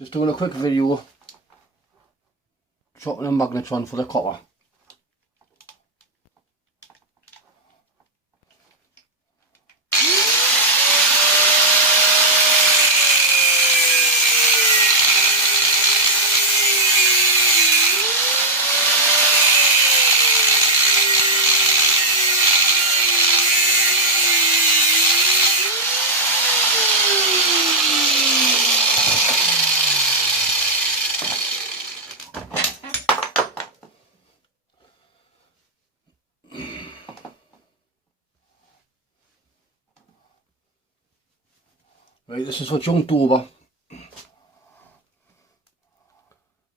Just doing a quick video chopping a magnetron for the copper. Right, this is what jumped over.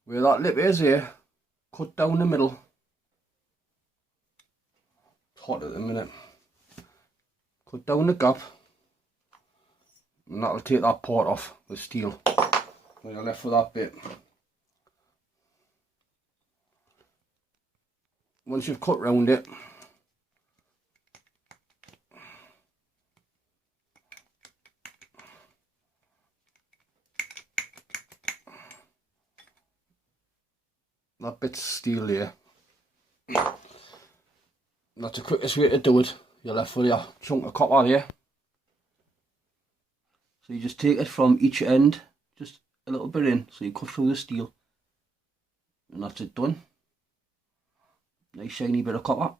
Where that lip is here, cut down the middle. It's hot at the minute. Cut down the gap. And that'll take that part off, the steel. So you're left with that bit. Once you've cut round it, that bit's steel there. That's the quickest way to do it. You're left with your chunk of copper there. So you just take it from each end, just a little bit in, so you cut through the steel. And that's it done. Nice shiny bit of copper.